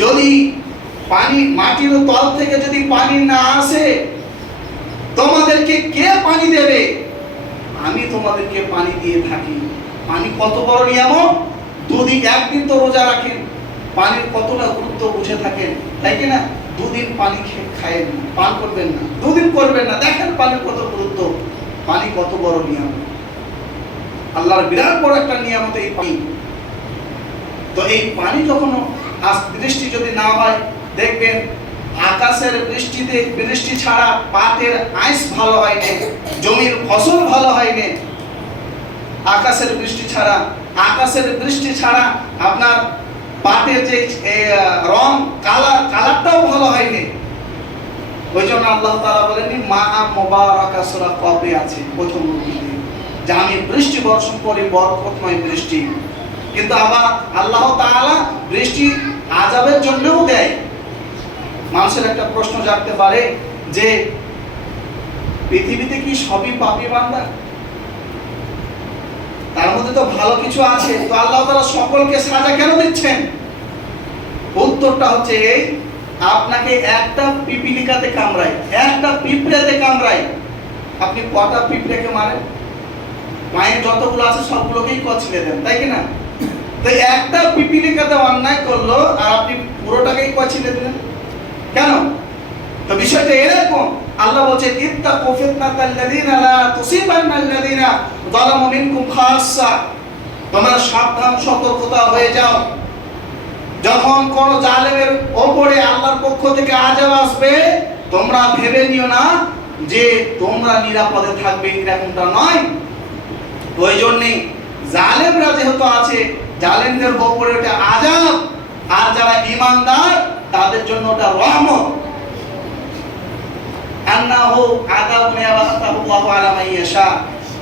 যদি পানি মাটির তল থেকে যদি পানি না আসে, তোমাদেরকে কে পানি দেবে? আমি তোমাদেরকে পানি দিয়ে থাকি। পানি কত বড় নিয়ামত! দুদিন, একদিন তো রোজা রাখেন, পানির কতটা গুরুত্ব বুঝে থাকেন, তাই কি না? দুদিন পানি খায়েন না, পান করবেন না, দুদিন করবেন না, দেখেন পানির কত গুরুত্ব, পানি কত বড় নিয়ামত। আল্লাহর বিরাট বড় একটা নিয়ামত এই পানি। তো এই পানি যখন বৃষ্টি যদি না হয়, দেখবেন আকাশের বৃষ্টি ছাড়া পাটের আইস ভালো হয় না, জমির ফসল ভালো হয় না। আকাশের বৃষ্টি ছাড়া আপনার পাটের যে রং কালারটাও ভালো হয়নি। ওই জন্য আল্লাহ তাআলা বলেননি মা মুবারাকা সূরা কফে আছে প্রথম রূপে, যে আমি বৃষ্টি বর্ষণ করি, বরকতময় বৃষ্টি। কিন্তু আবার আল্লাহ তাআলা বৃষ্টি আযাবের জন্যও দেয়। মানুষের একটা প্রশ্ন জাগতে পারে যে পৃথিবীতে কি সবই পাপী বান্দা? তার মধ্যে তো ভালো কিছু আছে, তো আল্লাহ তাআলা সকলকে সাজা কেন দিচ্ছেন? উত্তরটা হচ্ছে এই, আপনাকে একটা পিপিলিকাতে কামড়ায়, একটা পিঁপড়েতে কামড়ায়, আপনি কটা পিঁপড়েকে মারেন? পায়ে যতগুলো আছে সবগুলোকেই কচলে দেন, তাই কি না? তো একটা পিপিলিকাতে অন্যায় করলো আর আপনি পুরোটাকেই কচলে দিলেন কেন? তো বিষয়টা এরকম। আল্লাহ বলছেন ইত্তাকু ফিতনাতাল্লাযীনা লা তুসিবান্নাল্লাযীনা যালামু মিনকুম খাসসা, তোমরা সাবধান, সতর্কতা হয়ে যাও। যখন কোন জালেমের উপরে আল্লাহর পক্ষ থেকে আযাব আসবে, তোমরা ভেবে নিও না যে তোমরা নিরাপদে থাকবে, এরকমটা নয়। ওই জন্যই জালেমরা যেহেতু আছে, জালেমদের উপরে ওটা আযাব, আর যারা ঈমানদার তাদের জন্য ওটা রহমত। আন্নাহু আযাবুন ইয়াবআসুল্লাহু আলা মান ইয়াশা,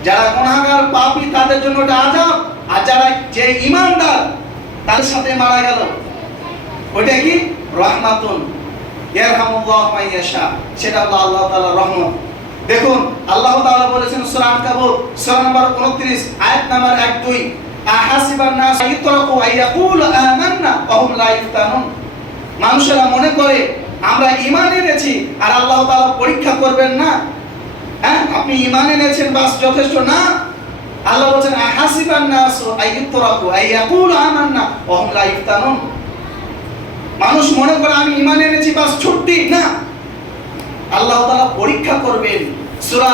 যারা গুনাহগার পাপী তাদের জন্য ওটা আযাব, আর যারা যে ঈমানদার তার সাথে মারা গেল ওটা কি রহমাতুন ইয়ারহামুল্লাহু মান ইয়াশা, সেটা হলো আল্লাহ তাআলার রহমত। দেখুন আল্লাহ তাআলা বলেছেন সূরা আনকাবুত সূরা নম্বর 29 আয়াত নম্বর 1-2, আহাসিবান নাস ইতরাকু আয়াকুলু আমান্না ওয়া হুম লা ইফতানুন, মানুষেরা মনে করে আমরা ঈমান এনেছি আর আল্লাহ তাআলা পরীক্ষা করবেন না। হ্যাঁ, আপনি ঈমান এনেছেন বাস যথেষ্ট না। আল্লাহ বলেন আহাসিবান নাস ইতরাকু আয়াকুলু আমান্না ওয়া হুম লা ইফতানুন, মানুষ মনে করে আমি ঈমান এনেছি বাস ছুটি না, আল্লাহ তাআলা পরীক্ষা করবেন। সূরা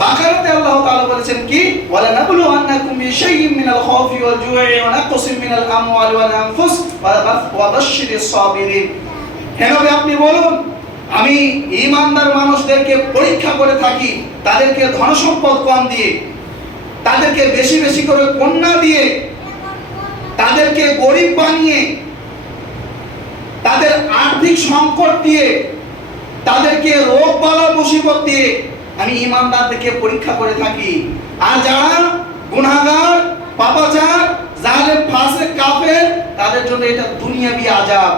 বাকারাতে আল্লাহ তাআলা বলেছেন কি ওয়ালা নাবলু আন্নাকুম বিশাইইন মিনাল খাউফি ওয়াল জু'i ওয়া নাকসিম মিনাল আমওয়ালি ওয়াল আনফুস ওয়া বাশশিরিস সাবিরিন। হে নবী আপনি বলুন, আমি ঈমানদার মানুষদেরকে পরীক্ষা করে থাকি, তাদেরকে ধনসম্পদ কম দিয়ে, তাদেরকে বেশি বেশি করে কন্যা দিয়ে, তাদেরকে গরিব বানিয়ে, তাদের আর্থিক সংকট দিয়ে, তাদেরকে রোগ বালা মুসিবত দিয়ে আমি ঈমানদারদেরকে পরীক্ষা করে থাকি। আর যারা গুনাহগার, পাপাচার, জালেম, ফাসিক, কাফের, তাদের জন্য এটা দুনিয়াবি আযাব।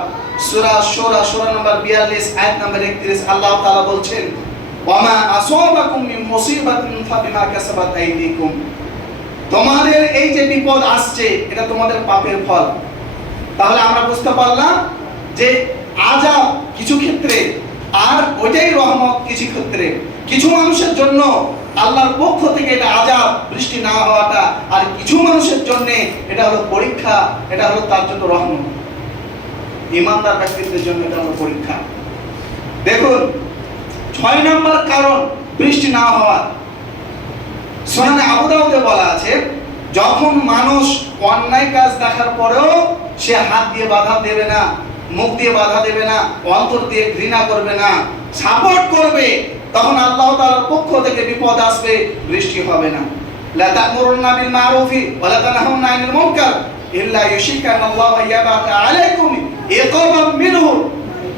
সূরা শুরা সূরা নম্বর 42 আয়াত নম্বর 31 আল্লাহ তাআলা বলছেন ওয়ামা আসাবাকুম মিন মুসিবাতিন ফাবিমা কাসাবাত আইদিকুম, তোমাদের এই যে বিপদ আসছে এটা তোমাদের পাপের ফল। তাহলে আমরা বুঝতে পারলাম যে আযাব কিছু ক্ষেত্রে আর ওইটাই রহমত কিছু ক্ষেত্রে। কিছু মানুষের জন্য আল্লাহর পক্ষ থেকে এটা আযাব, বৃষ্টি না হওয়াটা, আর কিছু মানুষের জন্য এটা হলো পরীক্ষা, এটা হলো তার জন্য রহমত। ঈমানদার ব্যক্তিদের জন্য এটা হলো পরীক্ষা। দেখুন 6 নম্বর কারণ বৃষ্টি না হওয়া, সুনানে আবু দাউদে বলা আছে যখন মানুষ অন্যায় কাজ দেখার পরেও সে হাত দিয়ে বাধা দেবে না, মুখ দিয়ে বাধা দেবে না, অন্তর দিয়ে ঘৃণা করবে না, সাপোর্ট করবে, তখন আল্লাহ তাআলার পক্ষ থেকে বিপদ আসবে, বৃষ্টি হবে না। লা তা'মুরুন্না বিল মা'রুফি ওয়া লা তানহাউনা আনিল মুনকার ইল্লা ইউশিকানাল্লাহু ইয়াবা'আ আলাইকুম ইকাবাম মিনহু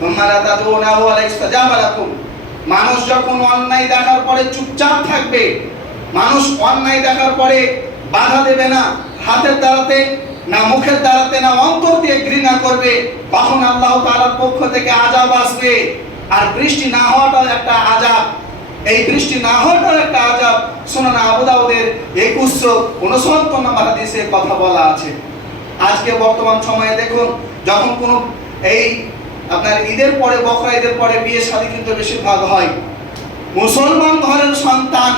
থুম্মা লা তাদউনাহু ওয়া লা ইস্তাজাবা লাকুম। মানুষ যখন অন্যায় দেখার পরে চুপচাপ থাকবে, মানুষ অন্যায় দেখার পরে বাধা দেবে না, হাতের দ্বারাতে না, মুখের দ্বারাতে না, অন্তর দিয়ে ঘৃণা করবে, তখন আল্লাহ তাআলার পক্ষ থেকে আযাব আসবে। আর বৃষ্টি না হওয়াটাও একটা আযাব। এই বৃষ্টি না হওয়াটাও একটা আযাব। সুনান আবু দাউদের 2169 নম্বর হাদিসে কথা বলা আছে। আজকে বর্তমান সময়ে দেখুন, যখন কোনো এই আপনার ঈদের পরে, বকরা ঈদের পরে বিয়ে শাদী কিন্তু বেশিরভাগ হয়। মুসলমান ঘরের সন্তান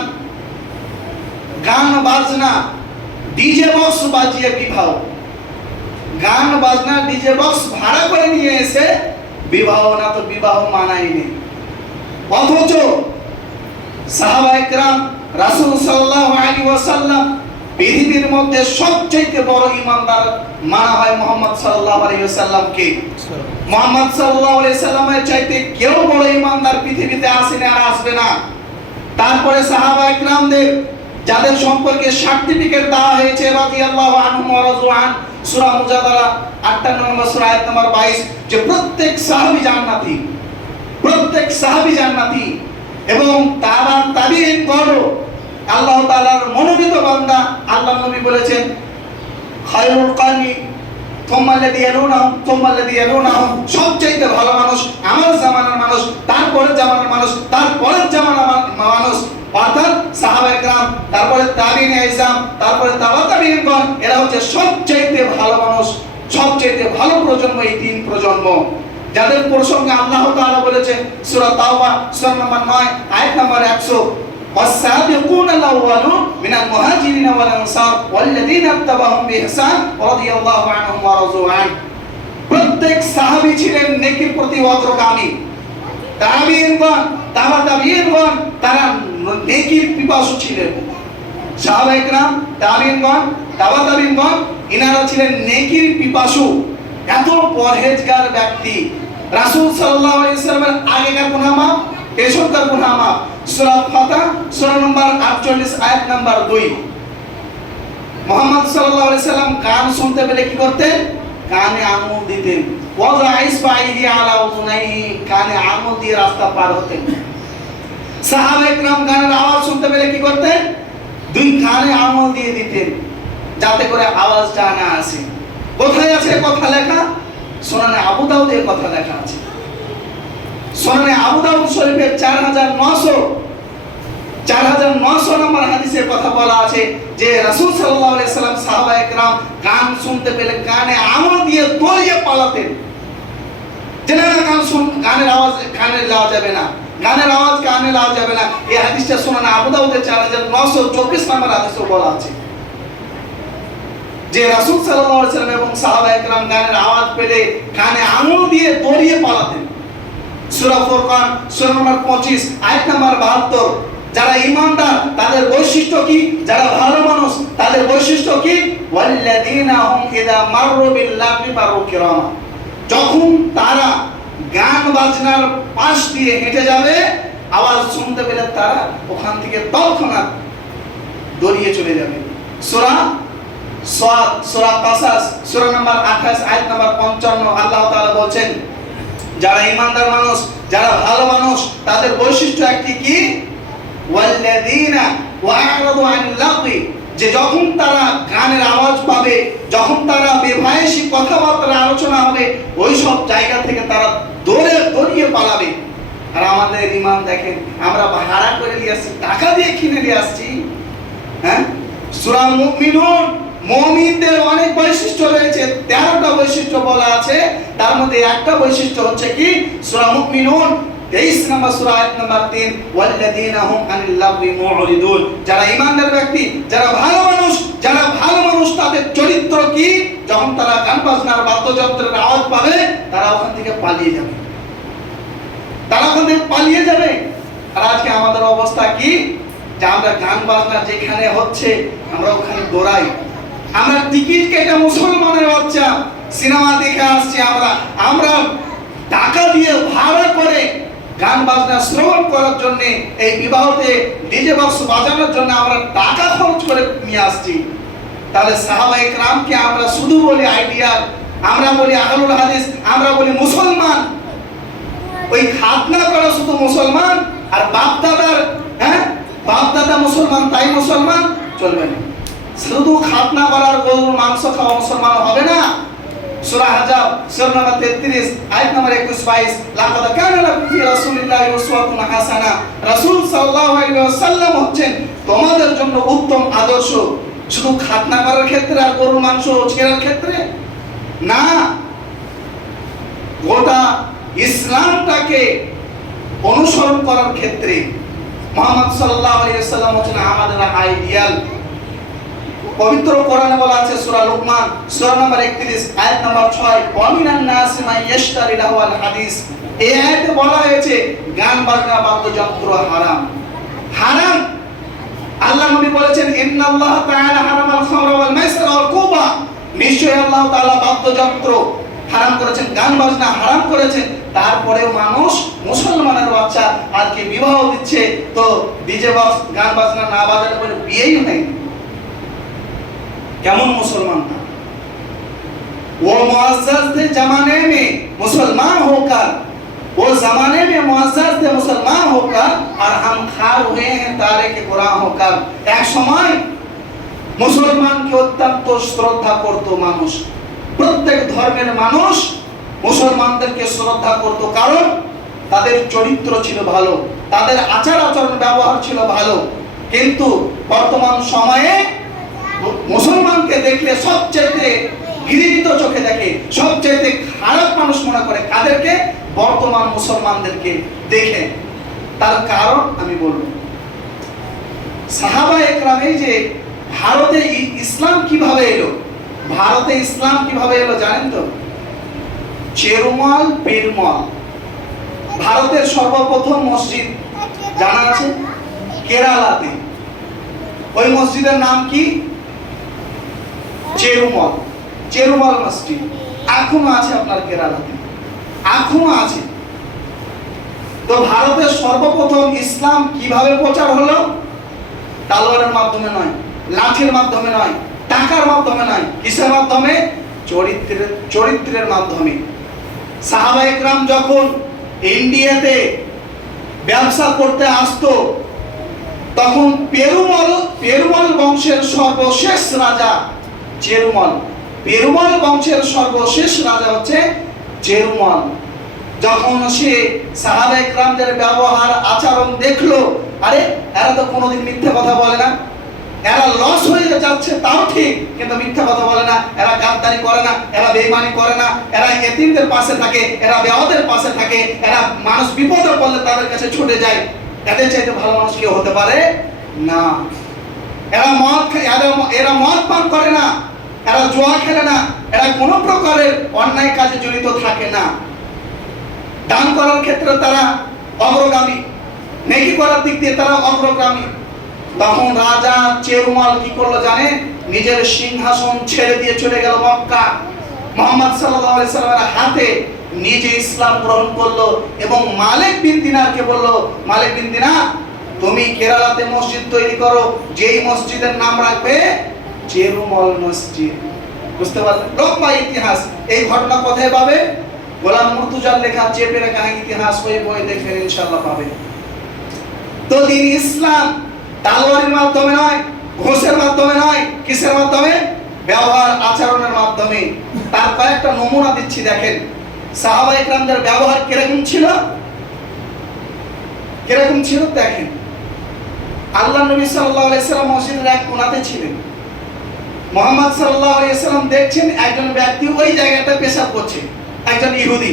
গান বাজনা ডিজে বক্স বাজিয়ে বিবাহ, গান বাজনা ডিজে বক্স ভাড়া করে নিয়ে এসে বিবাহ, না তো বিবাহ মানায়নি। অথচ সাহাবায়ে কেরাম রাসূল সাল্লাল্লাহু আলাইহি ওয়াসাল্লাম পৃথিবীর মধ্যে সবচেয়ে বড় ঈমানদার মানা হয় মুহাম্মদ সাল্লাল্লাহু আলাইহি ওয়াসাল্লামকে। মুহাম্মদ সাল্লাল্লাহু আলাইহি ওয়াসাল্লামের চাইতে কেউ বড় ঈমানদার পৃথিবীতে আসেনি আর আসবে না। তারপরে সাহাবায়ে কেরামদের যাদের সম্পর্কে সার্টিফিকেট দেওয়া হয়েছে রাদিয়াল্লাহু আনহুম ওয়া রাযুআন, সূরা মুজাদালা 58 নম্বর সূরা আয়াত নম্বর 22, যে প্রত্যেক সাহাবী জান্নাতি, প্রত্যেক সাহাবী জান্নাতি। এবং তাবিঈন গণ আল্লাহ তাআলার মনোনীত বান্দা। আল্লাহ নবী বলেছেন খায়রুল কারনি থুম্মা আল্লাযী ইয়ালুনাহুম থুম্মা আল্লাযী ইয়ালুনাহুম, সবচেয়ে ভালো মানুষ আমার জামানার মানুষ, তারপরের জামানার মানুষ, তারপরের জামানার মানুষ, অর্থাৎ সাহাবায়ে কেরাম, তারপরে তাবিঈন ইসলাম, তারপরে তাবিঈনগণ, এরা হচ্ছে সবচেয়ে ভালো মানুষ, সবচেয়ে ভালো প্রজন্ম এই তিন প্রজন্ম, যাদের প্রসঙ্গে আল্লাহ তাআলা বলেছেন সূরা তাওবা সূরা নম্বর 9 আয়াত নম্বর 100, والسابقون الأولون من المهاجرين والأنصار والذين اتبعهم بإحسان رضي الله عنهم ورضوا عنه। প্রত্যেক সাহাবী ছিলেন নেকির প্রতি অগ্রগামী। তাবিঈনগণ, তাবিঈনগণ তারা নেকির পিপাসু ছিলেন। সাহাবায়ে কেরাম, তাবিঈনগণ, তাবিঈনগণ ইনারা ছিলেন নেকির পিপাসু, এত পরহেজগার ব্যক্তি। রাসূল সাল্লাল্লাহু আলাইহি ওয়াসাল্লামের আগেকার গুনাহ মাফ, পেছনকার গুনাহ মাফ। সূরা ফাতিহা সূরা নম্বর 48 আয়াত নম্বর 2। মুহাম্মদ সাল্লাল্লাহু আলাইহি সাল্লাম গান শুনতে পেলে কি করতেন? কানে আঙুল দিতেন। ওয়াযা ইসবাইহি আলা উযুনাইহি, কানে আঙুল দিয়ে রাস্তা পার হতেন। সাহাবায়ে কেরাম গানের আওয়াজ শুনতে পেলে কি করতেন? দুই কানে আঙুল দিয়ে দিতেন যাতে করে আওয়াজটা না আসে। কোথায় আছে কথা লেখা? সুনানে আবু দাউদে কথা লেখা আছে। সুনানে আবু দাউদ শরীফের 4900 নম্বর হাদিসের কথা বলা আছে যে রাসূল সাল্লাল্লাহু আলাইহি সাল্লাম সাহাবায়ে কেরাম গান শুনতে পেলে কানে আঙুল দিয়ে দৌড়িয়ে পালাতেন। যেন গানের আওয়াজ কানে লাগা যাবে না, গানের আওয়াজ কানে লাগা যাবে না। এই হাদিসটা সুনানে আবু দাউদের 4924 নম্বর হাদিসে বলা আছে যে রাসূল সাল্লাল্লাহু আলাইহি সাল্লাম এবং সাহাবায়ে কেরাম গানের আওয়াজ পেলে কানে আঙুল দিয়ে দৌড়িয়ে পালাতেন। সূরা ফুরকান সূরা নম্বর 25 আয়াত নম্বর 72। যারা ঈমানদার তাদের বৈশিষ্ট্য কি? যারা ভালো মানুষ তাদের বৈশিষ্ট্য কি? ওয়াল্লাযীনা হুম ইযা মাররু বিল্লাহি মাররু কিরামা, যখন তারা গান বাজনার পাশ দিয়ে হেঁটে যাবে, আওয়াজ শুনতে পেলে তারা ওখান থেকে তৎক্ষণাৎ দৌড়িয়ে চলে যাবে। সূরা কাসাস সূরা নম্বর 28 আয়াত নম্বর 55 আল্লাহ তাআলা বলেন যারা ঈমানদার মানুষ, যারা ভালো মানুষ তাদের বৈশিষ্ট্য একটি কি? ওয়াল্লাযীনা ওয়া'রাদু আনিল লাগwi, যে যখন তারা গানের আওয়াজ পাবে, যখন তারা বেভায়েসি কথাবার্তা আলোচনা হবে, ওই সব জায়গা থেকে তারা দৌড়িয়ে পালাবে। আর আমাদের ঈমান দেখেন, আমরা ভাড়া করে নিয়ে আসছি, টাকা দিয়ে কিনে নিয়ে আসছি। হ্যাঁ, সূরা মুমিনুন, মুমিনদের অনেক বৈশিষ্ট্য রয়েছে, 13টা বৈশিষ্ট্য বলা আছে। তার মধ্যে একটা বৈশিষ্ট্য হচ্ছে কি? সূরা মুমিনুন 23 নম্বর সূরা আয়াত নম্বর 3, ওয়াল্লাযীনা হুম আনিল লাগwi মুরিদুন, যারা ঈমানদার ব্যক্তি, যারা ভালো মানুষ, যারা ভালো মানুষ তাদের চরিত্র কি? যখন তারা গান বাজনার বাদ্যযন্ত্রের আওয়াজ পাবে, তারা ওখান থেকে পালিয়ে যাবে, তারা ওখান থেকে পালিয়ে যাবে। আর আজকে আমাদের অবস্থা কি? যে আমরা গান বাজনা যেখানে হচ্ছে আমরা ওখানে দৌড়াই। আমরা টিকিট কেটে মুসলমানের বাচ্চা সিনেমা দেখে আসছি, আমরা টাকা দিয়ে ভাড়া করে গান বাজনা শ্রবণ করার জন্য, এই বিবাহতে ডিজে বক্স বাজানোর জন্য আমরা টাকা খরচ করে নিয়ে আসছি। তাহলে সাহাবায়ে কেরামকে আমরা শুধু বলি আইডিয়াল, আমরা বলি আহলুল হাদিস, আমরা বলি মুসলমান। ওই খাতনা করা শুধু মুসলমান, আর বাপ দাদা মুসলমান তাই মুসলমান চলবে না। শুধু খাতনা করার গরুর মাংস খাওয়া মুসলমান হবে না। সূরা হাজাব সূরা নম্বর 33 আয়াত নম্বর 21-22, লাকাদ কানা লাকুম ফি রাসূলিল্লাহি উসওয়াতুন হাসানাহ, রাসূল সাল্লাল্লাহু আলাইহি ওয়াসাল্লাম হচ্ছেন তোমাদের জন্য উত্তম আদর্শ। শুধু খাতনা করার ক্ষেত্রে আর গরুর মাংস ছেড়ার ক্ষেত্রে না। গোটা ইসলামটাকে অনুসরণ করার ক্ষেত্রে মুহাম্মদ সাল্লাল্লাহু আলাইহি ওয়াসাল্লাম হচ্ছেন আমাদের আইডিয়াল। পবিত্র কোরআনে বলা আছে সূরা লুকমান সূরা নম্বর 31 আয়াত নম্বর 6, ওয়া মিনান নাসি মান ইয়াশতারি লাহওয়াল হাদিস। এই আয়াতে বলা হয়েছে গান বাজনা বাদ্যযন্ত্র হারাম। হারাম। আল্লাহ নবী বলেছেন ইন্নাল্লাহ তাআলা হারামাল খামরা ওয়াল মাইসিরা ওয়াল কুবা, নিশ্চয়ই আল্লাহ তাআলা বাদ্যযন্ত্র হারাম করেছেন, গান বাজনা হারাম করেছেন। তারপরেও মানুষ, মুসলমানের বাচ্চা আজকে বিবাহ দিচ্ছে তো ডিজে বক্স গান বাজনা না বাজালে বলে বিয়েই হয়নি। কেমন মুসলমান? वो मुअज़्ज़ज़ थे जमाने में मुसलमान होकर, वो जमाने में मुअज़्ज़ज़ थे मुसलमान होकर, और हम खार हुए हैं तारे के गुलाम होकर। एक समय মুসলমানকে অত্যন্ত শ্রদ্ধা করত মানুষ, প্রত্যেক ধর্মের মানুষ মুসলমানদেরকে শ্রদ্ধা করত, কারণ তাদের চরিত্র ছিল ভালো, তাদের আচার আচরণ ব্যবহার ছিল ভালো। কিন্তু বর্তমান সময়ে মুসলমানকে দেখলে সবচেয়ে ঘৃণিত চোখে দেখে, সবচেয়ে খারাপ মানুষ মনে করে কাদেরকে? বর্তমান মুসলমানদেরকে দেখে। তার কারণ আমি বলবো, সাহাবা একরাম, এই যে ভারতে ইসলাম কিভাবে এলো, ভারতে ইসলাম কিভাবে এলো জানেন তো? চেরুমাল পীরমল, ভারতের সর্বপ্রথম মসজিদ জানা আছে কেরালাতে। ওই মসজিদের নাম কি? চেরুমল, চেরুমল মসজিদ এখনো আছে আপনার কেরালাতে, এখনো আছে। তো ভারতের সর্বপ্রথম ইসলাম কিভাবে প্রচার হলো? তালোয়ারের মাধ্যমে নয়, লাঠির মাধ্যমে নয়, টাকার মাধ্যমে নয়, কিসের মাধ্যমে? চরিত্রের মাধ্যমে। সাহাবা একরাম যখন ইন্ডিয়াতে ব্যবসা করতে আসতো, তখন পেরুমল বংশের সর্বশেষ রাজা চেরুমল, পেরুমল বংশের সর্বশেষ রাজা হচ্ছে চেরুমল। যখন সে সাহাবা একরামদের ব্যবহার আচরণ দেখলো, আরে এরা তো কোনোদিন মিথ্যা কথা বলে না, এরা লস হয়ে যাচ্ছে তাও ঠিক, কিন্তু মিথ্যা কথা বলে না, এরা গাদ্দারি করে না, এরা বেঈমানি করে না, এরা এতিমদের পাশে থাকে, এরা বেওয়াদের পাশে থাকে, এরা মানুষ বিপদে পড়লে তাদের কাছে ছুটে যায়। এদের চাইতে ভালো মানুষ কেউ হতে পারে না। এরা মদ পান করে না, এরা জুয়া খেলে না, এরা কোনো প্রকারের অন্যায় কাজে জড়িত থাকে না। দান করার ক্ষেত্রে তারা অগ্রগামী, নেকি করার দিক দিয়ে তারা অগ্রগামী। তখন রাজা চেরুমল কি করলো জানেন? নিজের সিংহাসন ছেড়ে দিয়ে চলে গেল মক্কা, মুহাম্মদ সাল্লাল্লাহু আলাইহি সাল্লামের হাতে নিজে ইসলাম গ্রহণ করলো এবং মালিক বিন দিনারকে বলল, মালিক বিন দিনার, তুমি কেরালাতে মসজিদ তৈরি করো, যেই মসজিদের নাম রাখবে চেরুমল মসজিদ। বুঝতে পারলেন? লম্বা ইতিহাস। এই ঘটনা কোথায় পাবে? গোলাম মুর্তুজার লেখা চেপে রাখা ইতিহাস ওই বই দেখবেন, ইনশাআল্লাহ পাবেন। তো দিন ইসলাম তালোয়ারের মাধ্যমে নয়, ঘোষের মাধ্যমে নয়, কিসের মাধ্যমে? ব্যবহার আচরণের মাধ্যমে। তার কয়েকটা নমুনা দিচ্ছি, দেখেন সাহাবা একরামদের ব্যবহার কিরকম ছিল, কিরকম ছিল দেখেন। আল্লাহ নবী সাল্লাল্লাহু আলাইহি সাল্লাম মসজিদের এক কোণাতে ছিলেন। মুহাম্মদ সাল্লাল্লাহু আলাইহি সাল্লাম দেখছেন একজন ব্যক্তি ওই জায়গাটা পেশাব করছে, একজন ইহুদি।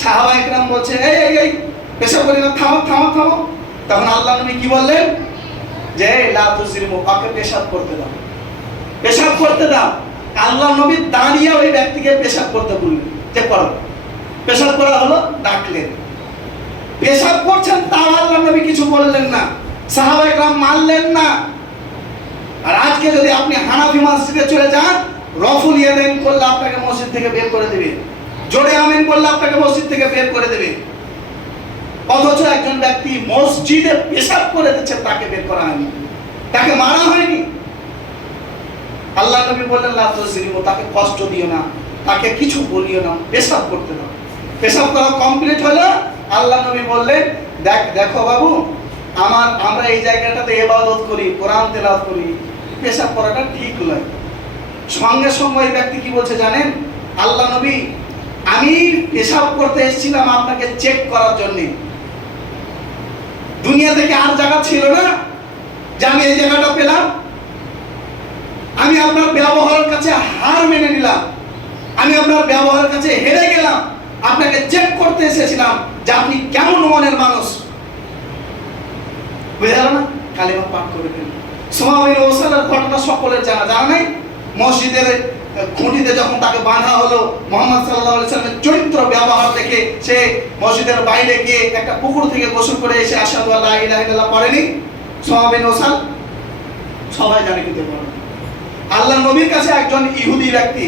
সাহাবা একরাম বলছে, এই এই পেশাব করি না, থামো থামো থামো। তখন আল্লাহ নবী কি বললেন? যে লা তুযরিমু, ওকে পেশাব করতে দাও, পেশাব করতে দাও। আল্লাহ নবী দাঁড়িয়ে ওই ব্যক্তিকে পেশাব করতে বললেন, যে করো। পেশাব করা হলো, ডাকলেন। পেশাব করছেন তাও আল্লাহ নবী কিছু বললেন না, সাহাবা একরাম মানলেন না। আর আজকে যদি আপনি হানাফি মসজিদে চলে যান, রফুল ইয়াদাইন করলে আপনাকে মসজিদ থেকে বের করে দেবে, জোরে আমিন বললে আপনাকে মসজিদ থেকে বের করে দেবে। অথচ একজন ব্যক্তি মসজিদে পেশাব করে দিচ্ছে, তাকে বের করা হয়নি, তাকে মারা হয়নি। আল্লাহ নবী বললেন লা তুযরিমু, তাকে কষ্ট দিও না, তাকে কিছু বলিও না, পেশাব করতে দাও। পেশাব করা কমপ্লিট হলো, আল্লাহ নবী বললেন, দেখো বাবু, আমরা এই জায়গাটাতে ইবাদত করি, কোরআন তেলাওয়াত করি, পেশাব করাটা ঠিক নয়। সঙ্গে সঙ্গে ওই ব্যক্তি কি বলছে জানেন? আল্লাহ নবী, আমি পেশাব করতে এসেছিলাম আপনাকে চেক করার জন্য, দুনিয়া থেকে আর জায়গা ছিল না যে আমি এই জায়গাটা পেলাম। আমি আপনার ব্যবহারের কাছে হার মেনে নিলাম, আমি আপনার ব্যবহারের কাছে হেরে গেলাম, আপনাকে চেক করতে এসেছিলাম যে আপনি কেমন মনের মানুষ। বুঝে গেল না? কালেমা পাঠ করে ফেলল। সুমামা বিন ওসালের ঘটনা সকলের জানা, জানা নাই? মসজিদের খুঁটিতে যখন তাকে বাঁধা হলো, মুহাম্মদ সাল্লাল্লাহু আলাইহি ওয়াসাল্লামের চরিত্র ব্যবহার দেখে সে মসজিদের বাইরে গিয়ে একটা পুকুর থেকে গোসল করে এসে আশহাদু আল্লা ইলাহা ইল্লাল্লাহ পড়েনি? সুমামা বিন ওসাল সবাই জানে, কিন্তু পড়ে। আল্লাহর নবীর কাছে একজন ইহুদি ব্যক্তি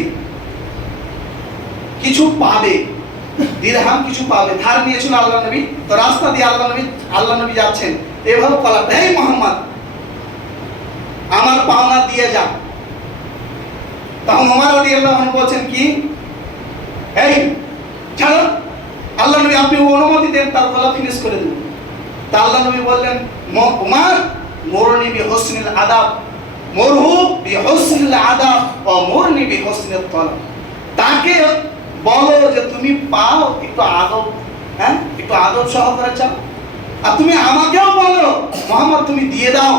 কিছু পাবে, দিরহাম কিছু পাবে, ধার নিয়েছিল আল্লাহর নবী। তো রাস্তা দিয়ে আল্লাহর নবী যাচ্ছেন, এভাবে বলা, হে মুহাম্মদ, আমার পাওনা দিয়ে যা। তখন ওমর রাদিয়াল্লাহু আনহু বলছেন কি, এই ছাড়ো, আল্লাহর নবী আপনি অনুমতি দেন তার গলা ফিনিশ করে দেব। তা আল্লাহর নবী বললেন, ওমর, মুরনি বিহুসনিল আদাব, মুরহু বিহুসনিল আদাব ওয়া মুরনি বিহুসনিত তালাব। তাকে বলো যে তুমি পাও একটু আদব, হ্যাঁ, একটু আদব সহকারে চাও। আর তুমি আমাকেও বলো, মুহাম্মদ তুমি দিয়ে দাও,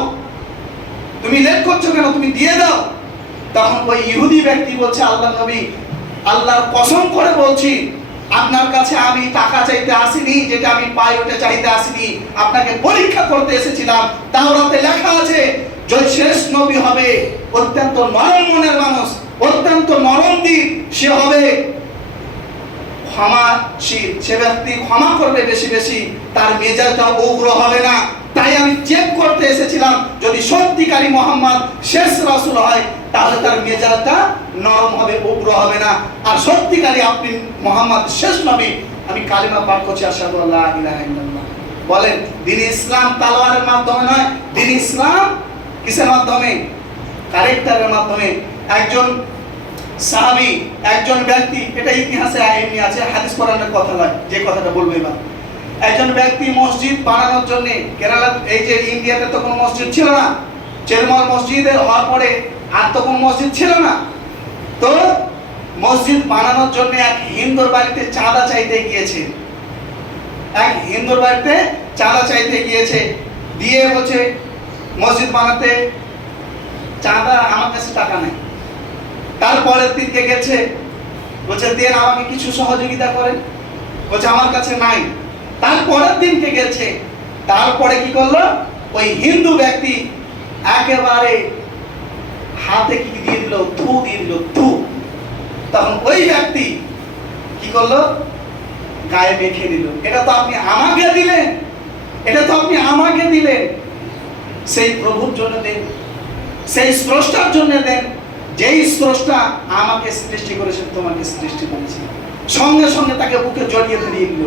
তুমি লেট করছো কেন, তুমি দিয়ে দাও। তখন ওই ইহুদি ব্যক্তি বলছে, আল্লাহ নবী, আল্লাহর কসম করে বলছি, আপনার কাছে আমি টাকা চাইতে আসিনি, যেটা আমি পাই ওটা চাইতে আসিনি, আপনাকে পরীক্ষা করতে এসেছিলাম। তাওরাতে লেখা আছে যে শেষ নবী হবে অত্যন্ত নরম মনের মানুষ, অত্যন্ত নরম দিল, সে হবে ক্ষমাশীল, সে ব্যক্তি ক্ষমা করবে বেশি বেশি, তার মেজাজটা উগ্র হবে না। তাই আমি চেক করতে এসেছিলাম, যদি সত্যিকারী মুহাম্মদ শেষ রাসূল হয় তাহলে তার মেজাজটা নরম হবে, উগ্র হবে না। আর সত্যিকারী আপনি মুহাম্মদ শেষ নবী, আমি কালিমা পাঠ করছি, আশহাদু আল্লা ইলাহা ইল্লাল্লাহ। বলেন, দ্বীন ইসলাম তালোয়ারের মাধ্যমে নয়, দ্বীন ইসলাম কিসের মাধ্যমে? ক্যারেক্টারের মাধ্যমে। একজন সাহাবী, একজন ব্যক্তি, এটা ইতিহাসে এমনি আছে, হাদিস কোরআনের কথা নয়, যে কথাটা বলবো এবার। একজন ব্যক্তি মসজিদ বানানোর জন্য, কেরালা, এই যে ইন্ডিয়াতে তো কোনো মসজিদ ছিল না, চেরমল মসজিদের হওয়ার পরে আর তো কোনো মসজিদ ছিল না। তো মসজিদ বানানোর জন্য এক হিন্দুর বাড়িতে চাঁদা চাইতে গিয়েছে, এক হিন্দুর বাড়িতে চাঁদা চাইতে গিয়েছে, দিয়ে বলছে মসজিদ বানাতে চাঁদা, আমার কাছে টাকা নেই। তারপরের দিনকে গেছে, বলছে দেন আমাকে কিছু সহযোগিতা করেন, বলছে আমার কাছে নাই। তারপরের দিনকে গেছে, তারপরে কি করলো, ওই হিন্দু ব্যক্তি একেবারে হাতে কি দিয়ে দিল, থু দিয়ে দিল, থু। তখন ওই ব্যক্তি কি করলো, গায়ে মেখে দিল, এটা তো আপনি আমাকে দিলেন, এটা তো আপনি আমাকে দিলেন। সেই প্রভুর জন্য দেন, সেই স্রষ্টার জন্য দেন, যেই স্রষ্টা আমাকে সৃষ্টি করেছেন, তোমাকে সৃষ্টি করেছেন। সঙ্গে সঙ্গে তাকে বুকে জড়িয়ে ধরিয়ে দিল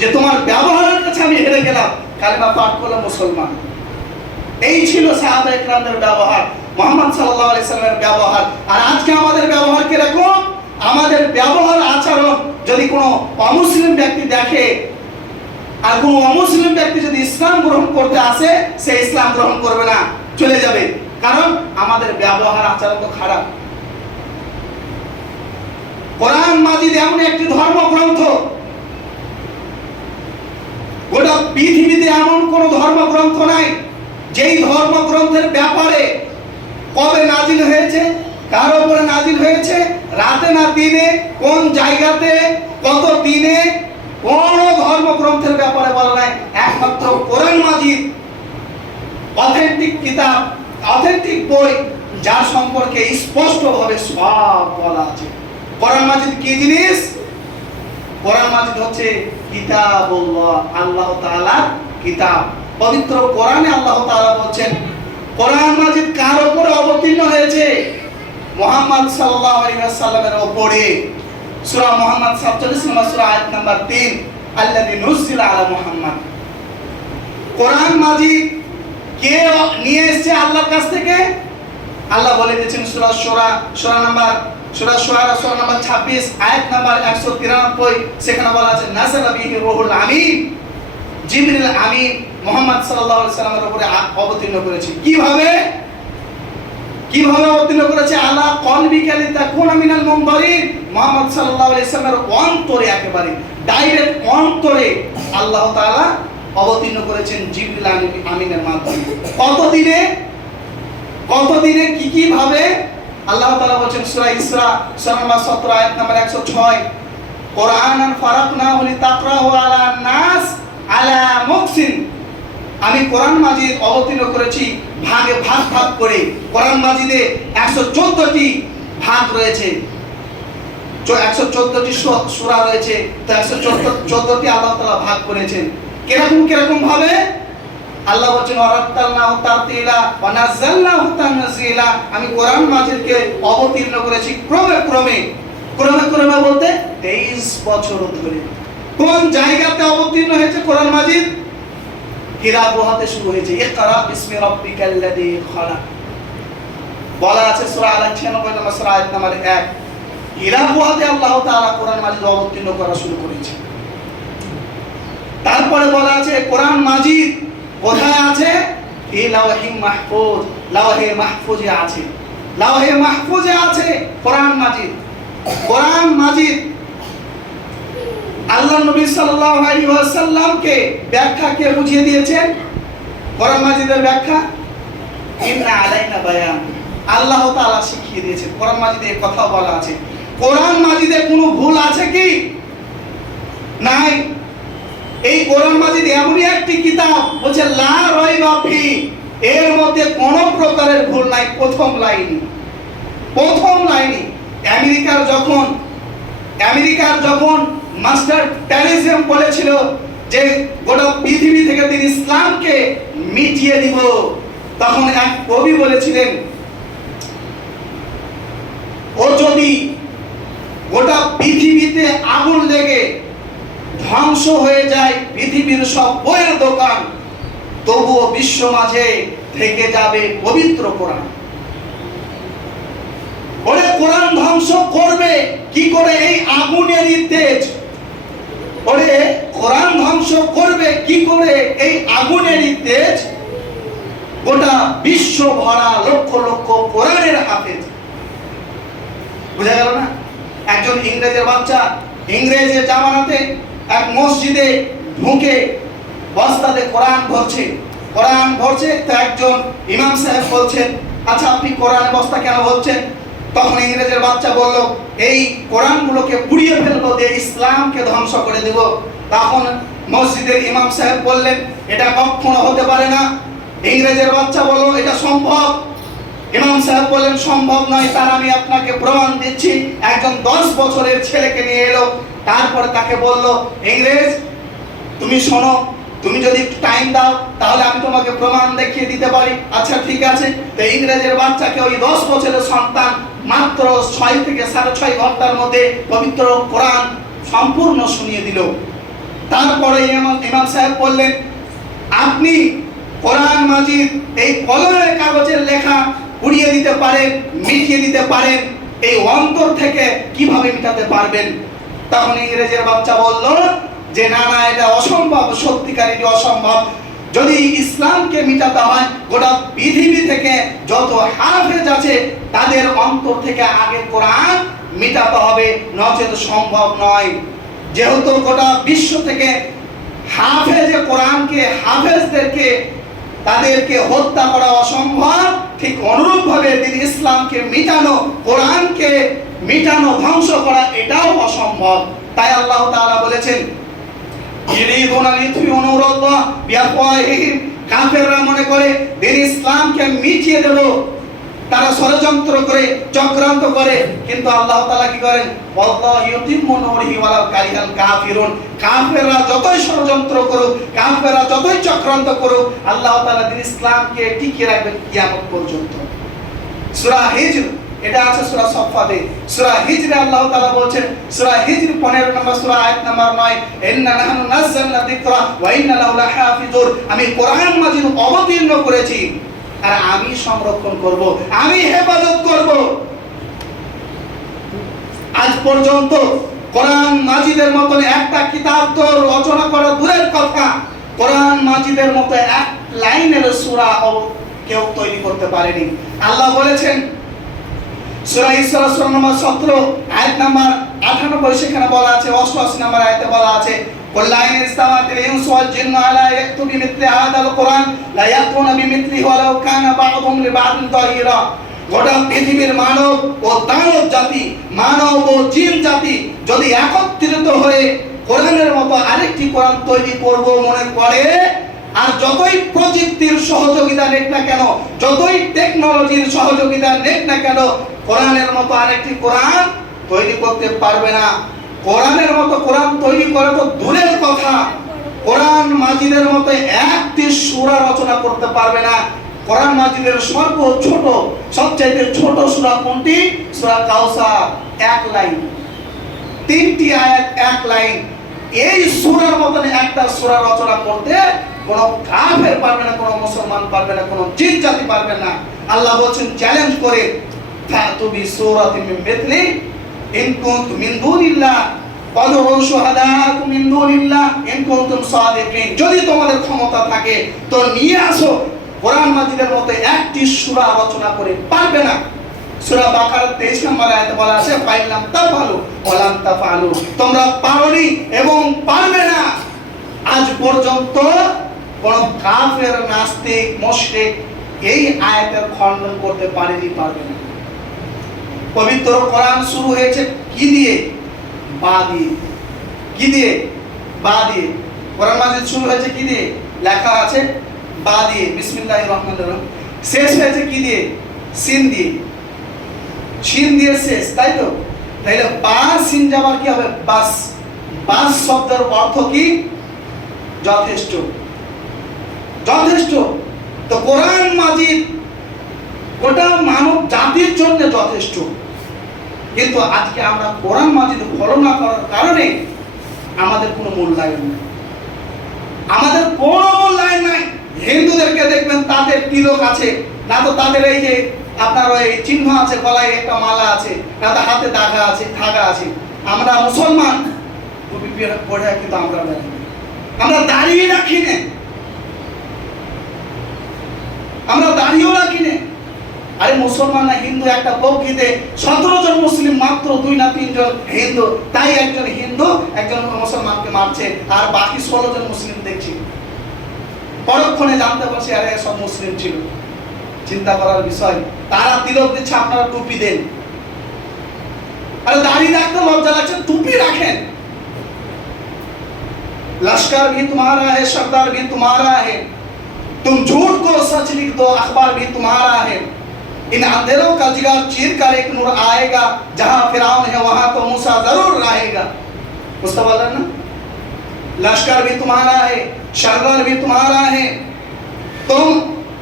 যে তোমার ব্যবহারের কাছে আমি হেরে গেলাম, কালেমা পাঠ করলাম, মুসলমান। এই ছিল সাহাবায়ে কেরামদের ব্যবহার, মুহাম্মদ সাল্লাল্লাহু আলাইহি সাল্লামের ব্যবহার। আর আজকে আমাদের ব্যবহার কিরকম? আমাদের ব্যবহার আচরণ যদি কোনো অমুসলিম ব্যক্তি দেখে, আর কোনো অমুসলিম ব্যক্তি যদি ইসলাম গ্রহণ করতে আসে, সে ইসলাম গ্রহণ করবে না, চলে যাবে, কারণ আমাদের ব্যবহার আচরণ তো খারাপ। কোরআন মাজিদ এমন একটি ধর্মগ্রন্থ, গোটা পৃথিবীতে এমন কোন ধর্মগ্রন্থ নাই যেই ধর্মগ্রন্থের ব্যাপারে কবে নাজিল হয়েছে, কার উপরে নাজিল হয়েছে, রাতে না দিনে, কোন জায়গাতে, কত দিনে, কোন ধর্মগ্রন্থের ব্যাপারে বলা নাই। একমাত্র কোরআন মাজিদ অথেন্টিক কিতাব, অথেন্টিক বই, যার সম্পর্কে স্পষ্টভাবে সব বলা আছে। কোরআন মাজিদ কি জিনিস? কোরআন মাজিদ হচ্ছে কিতাবুল্লাহ, আল্লাহ তাআলার কিতাব। পবিত্র কোরআনে আল্লাহ তাআলা বলছেন, কোরআন মাজিদ কার উপরে অবতীর্ণ হয়েছে? মুহাম্মদ সাল্লাল্লাহু আলাইহি ওয়াসাল্লামের উপরে। সূরা মুহাম্মদ 47 নম্বর সূরা আয়াত নাম্বার 3, আল্লাযী নুযিলা আলা মুহাম্মদ। কোরআন মাজিদ কে নিয়ে এসেছে আল্লাহর কাছ থেকে? আল্লাহ বলে দিয়েছেন সূরা শুরা, সূরা শুআরা সূরা নাম্বার 26 আয়াত নাম্বার 193, সেখানে বলা আছে নাযালা বিহি রূহুল আমিন, জিবরিল আমিন মুহাম্মদ সাল্লাল্লাহু আলাইহি সাল্লামের উপরে অবতীর্ণ করেছে। কিভাবে অবতীর্ণ করেছে? আলা কলবিকা লিতাকুনা মিনাল মুনদারিন, মুহাম্মদ সাল্লাল্লাহু আলাইহি সাল্লামের অন্তরে, একেবারে ডাইরেক্ট অন্তরে আল্লাহ তাআলা অবতীর্ণ করেছেন জিবরিল আমিনের মাধ্যমে। কতদিনে কি ভাবে? আল্লাহ তাআলা বলেন সূরা ইসরা সূরা নম্বর 17 আয়াত নম্বর 106, কোরআনান ফারাকনাহু লিতাকরাহু আলা নাস আলা মুকসিন। আমি কোরআন মাজিদ অবতীর্ণ করেছি ভাগে ভাগ ভাগ করে। কোরআন মাজিদে 114টি ভাগ রয়েছে, 114টি সূরা রয়েছে, তো 114টি আল্লাহ তাআলা ভাগ করেছেন। কিরকম ভাবে? আল্লাহ বলেন ওয়ারাত্তালনাহু তারতিলা ওয়া নাযালনাহু তানজিলা। আমি কোরআন মাজিদকে অবতীর্ণ করেছি ক্রমে ক্রমে। ক্রমে ক্রমে বলতে 23 বছর ধরে। কোন জায়গাতে অবতীর্ণ হয়েছে কোরআন মাজিদ? হিরা গুহাতে শুরু হয়েছে। ইকরা বিসমি রাব্বিকাল্লাযী খালাক বলা আছে সূরা আল 96 নম্বর সূরা আয়াত নম্বর 1। হিরা গুহাতে আল্লাহ তাআলা কোরআন মাজিদ অবতীর্ণ করা শুরু করেছে। তারপরে বলা আছে কোরআন মাজিদ কোথায় আছে? ফি লাওহি মাহফুজ, লাওহে মাহফুজে আছে। লাওহে মাহফুজে আছে কোরআন মাজিদ। কোরআন মাজিদ আল্লাহ নবী সাল্লাল্লাহু আলাইহি ওয়াসাল্লামকে ব্যাখ্যা কে বুঝিয়ে দিয়েছেন? কোরআন মাজিদের ব্যাখ্যা ইন্না আলাইনা বায়ান, আল্লাহ তাআলা শিখিয়ে দিয়েছেন। কোরআন মাজিদে এই কথা বলা আছে। কোরআন মাজিদে কোনো ভুল আছে কি? নাই। এই কোরআন মাজিদ এমনই একটি কিতাব, বলছে লা রাইবা ফি, এর মধ্যে কোনো প্রকারের ভুল নাই। প্রথম লাইনই আমেরিকার যখন মাস্টার টেরিজম বলেছিল যে গোটা পৃথিবী থেকে তিনি ইসলামকে মিটিয়ে দিব, তখন এক কবি বলেছিলেন ও যদি গোটা পৃথিবীতে আগুন লেগে ধ্বংস হয়ে যায় পৃথিবীর সব বইয়ের দোকান, তবুও বিশ্ব মাঝে থেকে যাবে পবিত্র কোরআন। ওরে কোরআন ধ্বংস করবে কি করে? এই আগুনেরই তেজ। ওরে কোরআন ধ্বংস করবে কি করে? এই আগুনেরই তেজ। গোটা বিশ্ব ভরা লক্ষ লক্ষ কোরআনের হাফেজ। বুঝা গেল না? একজন ইংরেজের বাচ্চা ইংরেজের জামানাতে এক মসজিদে ঢুকে বস্তাতে কোরআন ভরছে। তো একজন ইমাম সাহেব বলছেন, আচ্ছা আপনি কোরআনের বস্তা কেন ভরছেন? তখন ইংরেজের বাচ্চা বলল, এই কোরআনগুলোকে পুড়িয়ে ফেলবো, দিয়ে ইসলামকে ধ্বংস করে দেব। তখন মসজিদের ইমাম সাহেব বললেন, এটা কখনো হতে পারে না। ইংরেজের বাচ্চা বলল, এটা সম্ভব। ইমাম সাহেব বললেন, সম্ভব নয়, তার আমি আপনাকে প্রমাণ দিচ্ছি। একজন 10 বছরের ছেলেকে নিয়ে এলো, তারপরে তাকে বলল, ইংরেজ তুমি শোনো, তুমি যদি একটু টাইম দাও তাহলে আমি তোমাকে প্রমাণ দেখিয়ে দিতে পারি। আচ্ছা ঠিক আছে। তো ইংরেজের বাচ্চাকে ওই 10 বছরের সন্তান মাত্র 6 থেকে 6.5 ঘন্টার মধ্যে পবিত্র কোরআন সম্পূর্ণ শুনিয়ে দিল। তারপরে ইমাম সাহেব বললেন, আপনি কোরআন মাজিদ এই কলমের কাগজের লেখা পুড়িয়ে দিতে পারেন, মিটিয়ে দিতে পারেন, এই অন্তর থেকে কিভাবে মিটাতে পারবেন? তখন ইংরেজের বাচ্চা বলল যে না, এটা অসম্ভব, সত্যিকার এটি অসম্ভব। যদি ইসলামকে মিটাতে হয়, গোটা পৃথিবী থেকে যত হাফেজ আছে তাদের অন্তর থেকে আগে কোরআন মিটাতে হবে, নচেত সম্ভব নয়। যেহেতু গোটা বিশ্ব থেকে হাফেজে কোরআনকে, হাফেজদেরকে তাদেরকে হত্যা করা অসম্ভব, ঠিক অনুরূপভাবে দিন ইসলামকে মিটানো, কোরআনকে মিটানো, ধ্বংস করা এটাও অসম্ভব। তাই আল্লাহ তাআলা বলেছেন, ইরিদুনা লিতুফিউ নূরাল্লাহ বিআফওয়াহিহিম, কাফেররা মনে করে দিন ইসলামকে মিটিয়ে দেব, তারা ষড়যন্ত্র করে, চক্রান্ত করে, কিন্তু আল্লাহ তাআলা কি করেন? ওয়াল্লাহু ইউতিম্মু নূরিহি ওয়ালাউ কারিহাল কাফিরুন। কাফেররা যতই ষড়যন্ত্র করুক, কাফেররা যতই চক্রান্ত করুক, আল্লাহ তাআলা দিন ইসলামকে টিকিয়ে রাখবেন কিয়ামত পর্যন্ত। সূরা হিজর, এটা আছে সূরা সাফফাতে। সূরা হিজরে আল্লাহ তাআলা বলেন, সূরা হিজর 15 নম্বর সূরা আয়াত নম্বর 9, ইন্না নাহনু নাযালনা যিকরা ওয়া ইন্না লাহু লাহাফিজুন। আমি কোরআন মাজিদ অবতীর্ণ করেছি আর আমি সংরক্ষণ করব, আমি হেফাজত করব। আজ পর্যন্ত কোরআন মাজিদের মতন একটা কিতাব তো রচনা করা দূরের কথা, কোরআন মাজিদের মতো এক লাইনের সূরা কেউ তৈরি করতে পারেনি। আল্লাহ বলেছেন সূরা ইসরা সূরা নম্বর 17 আয়াত নম্বর 98, সেখানে বলা আছে, 88 নম্বর আয়াতে বলা আছে, কুল্লাইন ইসতামাতিল ইনসু ওয়াল জিন্নু আলা ইয়াতু বিমিথলি হাদাল কুরআন লা ইয়াতুনা বিমিথলিহি ওয়ালাউ কানা বা'দুহুম লিবা'দিন যাহিরা। গোটা পৃথিবীর মানব ও দানব জাতি, মানব ও জিন জাতি যদি একত্রিত হয়ে কোরআনের মতো আরেকটি কোরআন তৈরি করব মনে করে, আর যতই প্রযুক্তির সহযোগিতা নেক না কেন, যতই টেকনোলজির সহযোগিতা নেক না কেন, কোরআনের মতো আরেকটি কোরআন তৈরি করতে পারবে না। কোরআনের মতো কোরআন তৈরি করা তো দূরের কথা, কোরআন মাজিদের মতো একটি সূরা রচনা করতে পারবে না। কোরআন মাজিদের সর্বছোট, সবচাইতে ছোট সূরা কোনটি? সূরা কাউসার, 1 লাইন, 3টি আয়াত, 1 লাইন। এই সূরার মতন একটা সূরা রচনা করতে কোন কাফের পারবে না, কোন মুসলমান পারবে না, কোন জিন জাতি পারবে না। আল্লাহ বলছেন চ্যালেঞ্জ করে, ফাতু বিসূরাতিন মিন মিথলি ইন কুনতুম মিন দুনিল্লাহ ওয়াদউ শুহাদাকুম মিন দুনিল্লাহ ইন কুনতুম সাদিকিন। যদি তোমাদের ক্ষমতা থাকে তো নিয়ে আসো। কোরআন মাজিদের মতো একটি সূরা রচনা করে পারবে না। সূরা বাকারার 23 নম্বর আয়াতে বলা আছে, ফাইলাম তাফআলু ওয়ালাম তাফআলু, তোমরা পারোনি এবং পারবে না। আজ পর্যন্ত কোন কাফের, নাস্তিক, মুশরিক এই আয়াতের খণ্ডন করতে পারেনি, পারবে না। পবিত্র কোরআন শুরু হয়েছে কি দিয়ে? বা দিয়ে। কি দিয়ে? বা দিয়ে। কোরআন মাজিদ শুরু হয়েছে কি দিয়ে? লেখা আছে বা দিয়ে, বিসমিল্লাহির রহমানির রহিম। শেষ হয়েছে কি দিয়ে? সিন দিয়ে। সিন দিয়ে শেষ, তাই তো? তাইলে বা সিন যাবার কি হবে? বাস। বাস শব্দের অর্থ কি? যথেষ্ট। যথেষ্ট। তো কোরআন মাজিদ গোটা মানব জাতির জন্য যথেষ্ট। কিন্তু আজকে আমরা কোরআন মাজিদ ফলো না করার কারণে আমাদের কোনো মূল্যায়ন নেই, আমাদের কোনো মূল্যায়ন নাই। হিন্দুদেরকে দেখবেন তাদের তিলক আছে, না তো তাদের এই যে আপনার ওই চিহ্ন আছে, গলায় একটা মালা আছে, না তো হাতে দাগা আছে, ধাগা আছে। আমরা মুসলমান টুপি পরে কিন্তু আমরা জানি, আমরা দাঁড়িয়ে রাখি না, আমরা দাঁড়িয়েও রাখি না। আরে মুসলমান না হিন্দু, একটা বকরিতে 17 জন মুসলিম, মাত্র 2 না 3 জন হিন্দু, তাই একজন হিন্দু একজন মুসলমানকে মারছে, আর বাকি 16 জন মুসলিম দেখছি। পরক্ষণে জানতে পারছি আরে সব মুসলিম ছিল। চিন্তা করার বিষয়। তারা তিলক দিচ্ছে, আপনারা টুপি দেন। আরে দাড়ি রাখতে লজ্জা লাগছে, টুপি রাখেন। लश्कर भी तुम्हारा है, सरदार भी तुम्हारा है, तुम झूठ को सच लिख दो, अखबार भी तुम्हारा है। इन अंधेरों का जिगर चीर कर एक नूर आएगा, जहां फिरौन है वहां तो मूसा जरूर रहेगा। मुस्तफा ना, लश्कर भी तुम्हारा है, सरदार भी तुम्हारा है, तुम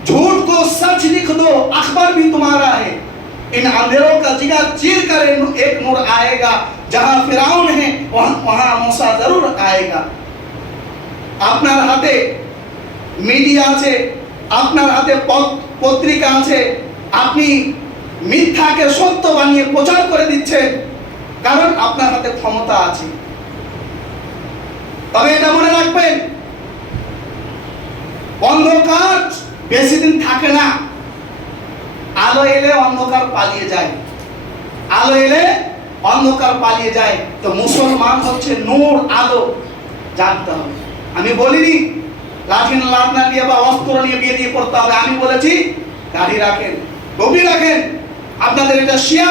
झूठ को सच लिख दो, अखबार भी तुम्हारा है। इन अंधेरों का जिगर चीर कर एक नूर आएगा, जहां फिरौन है वहां मूसा जरूर आएगा। আপনার হাতে মিডিয়া আছে, আপনার হাতে পত্রিকা আছে, আপনি মিথ্যাকে সত্য বানিয়ে প্রচার করে দিচ্ছেন, কারণ আপনার হাতে ক্ষমতা আছে। তবে এটা মনে রাখবেন, অন্ধকার বেশি দিন থাকে না, আলো এলে অন্ধকার পালিয়ে যায়, আলো এলে অন্ধকার পালিয়ে যায়। তো মুসলমান হচ্ছে নূর, আলো, জানতে হবে। আমি বলিনি লাঠি লাঠনা দিয়ে বা অস্ত্র নিয়ে বিয়ে দিয়ে করতে হবে, আমি বলেছি দাড়ি রাখেন, টুপি রাখেন। আপনাদের এটা শিয়া,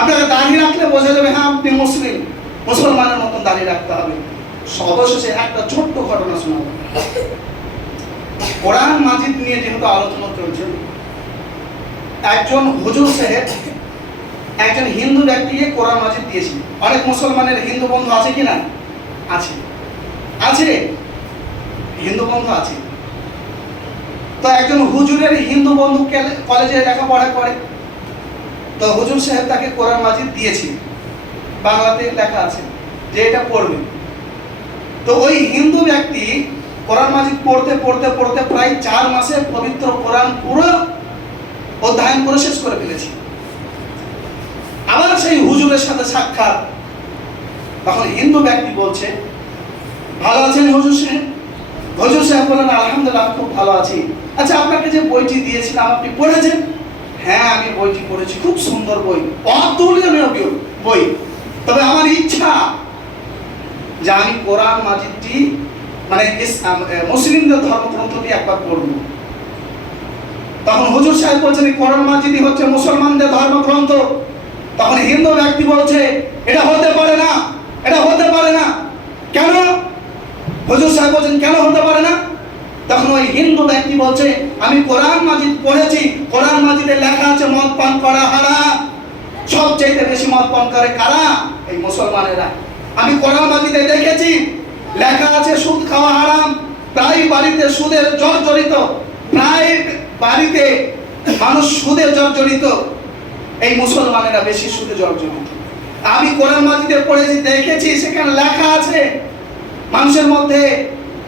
আপনাকে দাড়ি রাখলে বোঝা যাবে হ্যাঁ আপনি মুসলিম, মুসলমানের মতন দাড়ি রাখতে হবে। সর্বশেষে একটা ছোট্ট ঘটনা শোনাবো। কোরআন মাজিদ নিয়ে যেহেতু আলোচনা চলছে, একজন হুজুর সাহেব একজন হিন্দু ব্যক্তিকে কোরআন মাজিদ দিয়েছিল। অনেক মুসলমানের হিন্দু বন্ধু আছে কি না? আছে, আছে, হিন্দু বন্ধু আছে। তো একজন হুজুরের হিন্দু বন্ধু কলেজে লেখাপড়া করে, তো হুজুর সাহেব তাকে কোরআন মাজিদ দিয়েছে, বাংলাতে লেখা আছে যে এটা পড়বে। তো ওই হিন্দু ব্যক্তি কোরআন মাজিদ পড়তে পড়তে পড়তে প্রায় 4 মাসে পবিত্র কোরআন পুরো অধ্যয়ন করে শেষ করে ফেলেছে। আবার সেই হুজুরের সাথে সাক্ষাৎ, তখন হিন্দু ব্যক্তি বলছে ভালো আছেন হুজুর সাহেব? হুজুর সাহেব বলেন আলহামদুলিল্লাহ খুব ভালো আছি। আচ্ছা আপনাকে যে বইটি দিয়েছিলাম আপনি পড়েছেন? হ্যাঁ আমি বইটি পড়েছি, খুব সুন্দর বই, অতুলনীয় বই। তবে আমার ইচ্ছা যে আমি কোরআন মাজিদটি মানে মুসলিমদের ধর্মগ্রন্থটি একবার পড়ব। তখন হুজুর সাহেব বলছেন কোরআন মাজিদই হচ্ছে মুসলমানদের ধর্মগ্রন্থ। তখন হিন্দু ব্যক্তি বলছে এটা হতে পারে না, এটা হতে পারে না। কেন? হুজুর সাহেব বলছেন কেন হতে পারে না? তখন ওই হিন্দু ব্যক্তি বলছে আমি কোরআন মাজিদ পড়েছি, কোরআন মাজিদে লেখা আছে মদ পান করা হারাম। সবচেয়ে বেশি মদ পান করে কারা? এই মুসলমানেরা। আমি কোরআন মাজিদে দেখেছি লেখা আছে সুদ খাওয়া হারাম। প্রায় বাড়িতে সুদের জর্জরিত, প্রায় বাড়িতে মানুষ সুদে জর্জরিত। এই মুসলমানেরা বেশি সুদে জর্জরিত। আমি কোরআন মাজিদে পড়েছি, দেখেছি সেখানে লেখা আছে মানুষের মধ্যে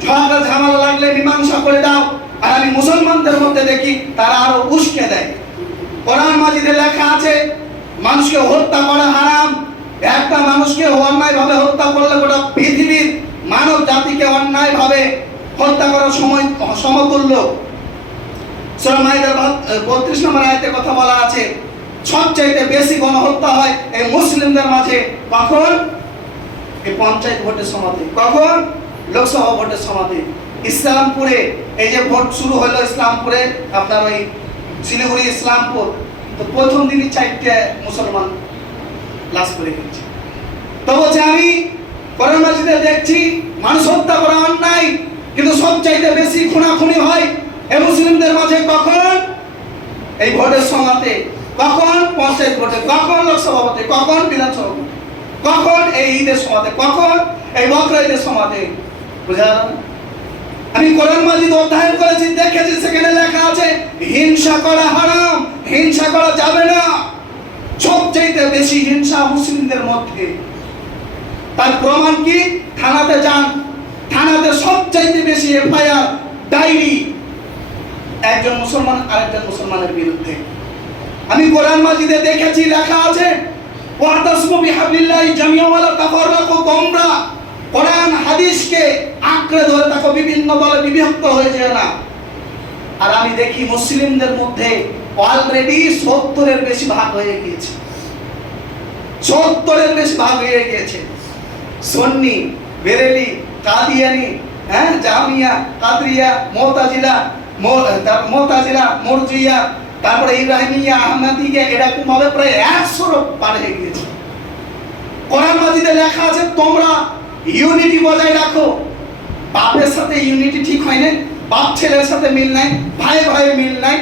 ঝগড়া ঝামেলা লাগলে মীমাংসা করে দাও। আর আমি মুসলমানদের মধ্যে দেখি তারা আরো উস্কে দেয়। কোরআন মাজিদে লেখা আছে মানুষকে হত্যা করা হারাম। একটা মানুষকে অন্যায়ভাবে হত্যা করলে গোটা পৃথিবীর মানব জাতিকে অন্যায়ভাবে হত্যা করার সমতুল্য। সূরা মাইদার 32 নম্বর আয়াতে কথা বলা আছে সবচেয়ে বেশি গণহত্যা হয় এই মুসলিমদের মাঝে। কখন? এই পঞ্চায়েত ভোটের সময়তে। কখন? লোকসভা ভোটের সময়তে। ইসলামপুরে এই যে ভোট শুরু হলো, ইসলামপুরে আপনার ওই শিলিগুড়ি ইসলামপুর, তো প্রথম দিনই 4টে মুসলমান লাশ করে গেছে। তো বলছে আমি কোরআন মাজিদে দেখছি মানুষ হত্যা করা অন্যায়, কিন্তু সবচাইতে বেশি খুনাখুনি হয় এই মুসলিমদের মাঝে। কখন? এই ভোটের সময়তে। কখন? পঞ্চায়েত ভোটে। কখন? লোকসভা ভোটে। কখন? বিধানসভা ভোটে। কখন? এই ঈদের সময়তে। কখন? এই বকরা ঈদের সময়তে। বুঝা গেল? আমি কোরআন মাজিদ অধ্যয়ন করেছি, দেখেছি সেখানে লেখা আছে হিংসা করা হারাম, হিংসা করা যাবে না। সবচেয়ে বেশি হিংসা মুসলিমদের মধ্যে। তার প্রমাণ কি? থানাতে যান, থানাতে সবচেয়ে বেশি এফআইআর, ডায়েরি একজন মুসলমান আরেকজন মুসলমানের বিরুদ্ধে। আমি কোরআন মাজিদে দেখেছি লেখা আছে ওয়াতাসমু বিহাবলিল্লাহি জামিআন ওয়ালা তাফাররাকু। তোমরা কোরআন হাদিসকে আঁকড়ে ধরে থাকো, বিভিন্ন দলে বিভক্ত হয়ে যায় না। আর আমি দেখি মুসলিমদের মধ্যে অলরেডি 70-এর বেশি ভাগ হয়ে গিয়েছে। 70-এর বেশি ভাগ হয়ে গিয়েছে। সুন্নি, বেরেলি, কাদিয়ানি, জামিয়া, কাদরিয়া, মুতাজিলা, মুরজিয়া, তারপরে ইব্রাহিমিয়া, আহমদিয়া, এরকম ভাবে প্রায় 100 পার হয়ে গিয়েছে। কোরআন মাজিদে লেখা আছে তোমরা ইউনিটি বজায় রাখো। বাপের সাথে ইউনিটি ঠিক হয় না, বাপ ছেলের সাথে মিল নাই, ভাই ভাই মিল নাই।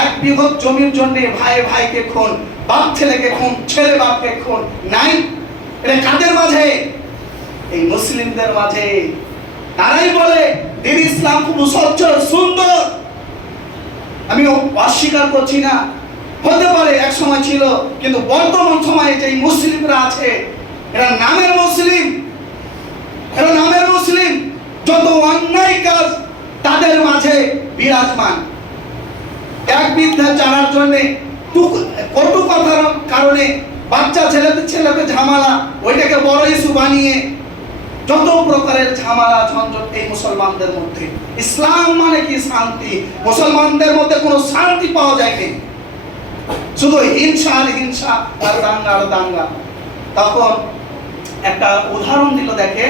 এক বিঘত জমির জন্য ভাই ভাইকে খুন, বাপ ছেলেকে খুন, ছেলে বাপকে খুন নাই। এটা কাদের মাঝে? এই মুসলিমদের মাঝে। তারাই বলে দিন ইসলাম খুব স্বচ্ছ সুন্দর। আমি অস্বীকার করছি না, হতে পারে এক সময় ছিল, কিন্তু বর্তমান সময়ে যে মুসলিমরা আছে এরা নামের মুসলিম, এরা নামের মুসলিম। যত অন্যায় কাজ তাদের মাঝে বিরাজমান। এক বিদ্যা জানার জন্য কটু কথার কারণে বাচ্চা ছেলেদের ঝামেলা, ওইটাকে বড় ইস্যু বানিয়ে যত প্রকারের ঝামেলা ঝঞ্ঝট এই মুসলমানদের মধ্যে। ইসলাম মানে কি? শান্তি। মুসলমানদের মধ্যে কোনো শান্তি পাওয়া যায়নি, শুধু হিংসা আর হিংসা আর দাঙ্গা আর দাঙ্গা। তখন একটা উদাহরণ দিল, দেখে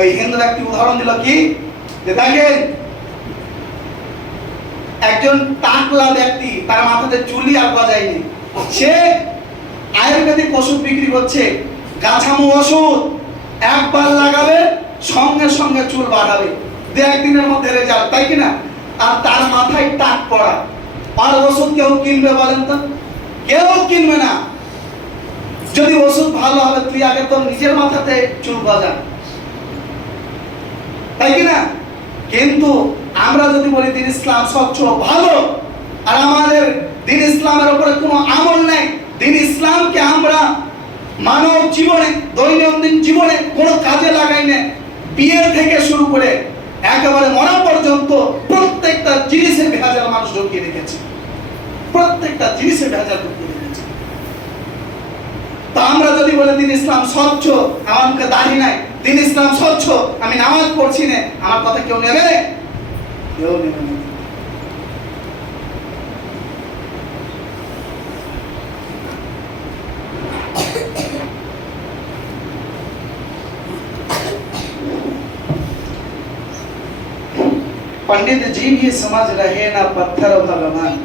ওই হিন্দু ব্যক্তি উদাহরণ দিল কি, যে দেখেন একজন টাকলা ব্যক্তি, তার মাথাতে চুলই আর গজায়নি, সে আয়ুর্বেদিক ওষুধ বিক্রি করছে, গাছামু ওষুধ, একবার লাগাবে সঙ্গে সঙ্গে চুল বাড়াবে, 1 দিনের মধ্যে রেজাল্ট, তাই কিনা? আর তার মাথায় টাক পড়া। আর ওষুধ কেউ কিনবে বলেন তো? কেউ কিনবে না। যদি ওষুধ ভালো হবে তুই আগে তোর নিজের মাথাতে চুল গজা, তাই কিনা? কিন্তু আমরা যদি বলি দিন ইসলাম স্বচ্ছ ভালো, আর আমাদের দিন ইসলামের উপরে কোনো আমল নেই, দিন ইসলামকে আমরা মানব জীবনে দৈনন্দিন জীবনে কোনো কাজে লাগাই না, বিয়ে থেকে শুরু করে একেবারে মরা পর্যন্ত প্রত্যেকটা জিনিসের ভেজাল মানুষ ঢুকিয়ে রেখেছে, প্রত্যেকটা জিনিসের ভেজাল ঢুকিয়ে রেখেছে। তা আমরা যদি বলে দিন ইসলাম স্বচ্ছ, আমার মুখে দাড়ি নাই, দিন ইসলাম স্বচ্ছ, আমি নামাজ পড়ছি না, আমার কথা কেউ নেবে? কেউ নেবে না। पंडित जी भी समझ रहे ना पत्थर भगवान,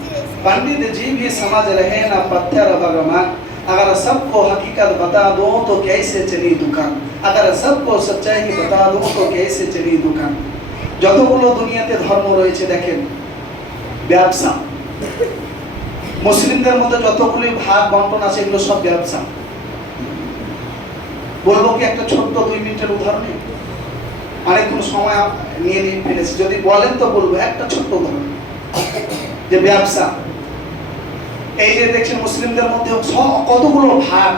पंडित जी भी समझ रहे ना पत्थर भगवान, अगर सबको हकीकत बता दो तो कैसे चली दुकान, अगर सबको सच्चाई बता दो तो कैसे चली दुकान। যতগুলো দুনিয়াতে ধর্ম রয়েছে দেখেন, ব্যবসা, মুসলিমদের মধ্যে যতগুলি ভাগ বন্টন আছে এগুলো সব ব্যবসা। বলবো কি একটা ছোট্ট 2 মিনিটের উদাহরণে? অনেকক্ষণ সময় নিয়ে ফেলেছি, যদি বলেন তো বলবো একটা ছোট্ট উদাহরণ, যে ব্যবসা। এই যে দেখছেন মুসলিমদের মধ্যে কতগুলো ভাগ,